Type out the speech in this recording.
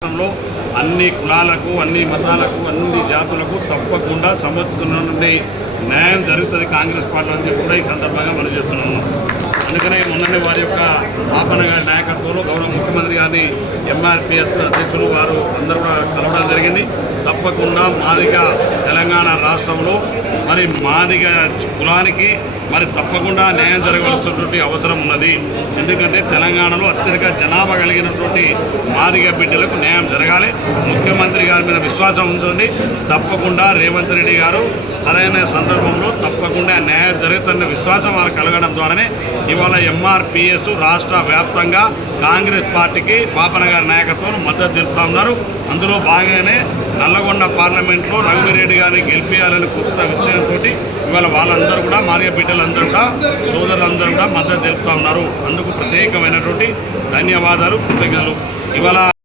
రాష్ట్రంలో అన్ని కులాలకు అన్ని మతాలకు అన్ని జాతులకు తప్పకుండా సముచితమైన నుండి న్యాయం జరుగుతుంది కాంగ్రెస్ పార్టీ అని కూడా ఈ సందర్భంగా మనం చేస్తున్నాము. అందుకనే మొన్ననే వారి యొక్క పాపన గారి నాయకత్వంలో గౌరవ ముఖ్యమంత్రి గారిని ఎంఆర్పిఎస్ అధ్యక్షులు వారు అందరూ కూడా కలవడం జరిగింది. తప్పకుండా మాదిగ తెలంగాణ రాష్ట్రంలో మరి మాదిగ కులానికి మరి తప్పకుండా న్యాయం జరగవలసినటువంటి అవసరం ఉన్నది. ఎందుకంటే తెలంగాణలో అత్యధిక జనాభా కలిగినటువంటి మాదిగ బిడ్డలకు న్యాయం జరగాలి. ముఖ్యమంత్రి గారి మీద విశ్వాసం ఉంచండి. తప్పకుండా రేవంత్ రెడ్డి గారు సరైన సందర్భంలో తప్పకుండా న్యాయం జరుగుతున్న విశ్వాసం వారు కలగడం ద్వారానే ఇవాళ ఎంఆర్పిఎస్ రాష్ట్ర వ్యాప్తంగా కాంగ్రెస్ పార్టీకి పాపన గారి నాయకత్వంలో మద్దతు తెలుపుతా ఉన్నారు. అందులో భాగంగానే నల్లగొండ పార్లమెంట్లో రఘువీరెడ్డి గారిని గెలిపించాలని కొత్త విషయంతో ఇవాళ వాళ్ళందరూ కూడా మాదిగ బిడ్డలందరూ కూడా సోదరులందరూ కూడా మద్దతు తెలుపుతా ఉన్నారు. అందుకు ప్రత్యేకమైనటువంటి ధన్యవాదాలు, కృతజ్ఞతలు. ఇవాళ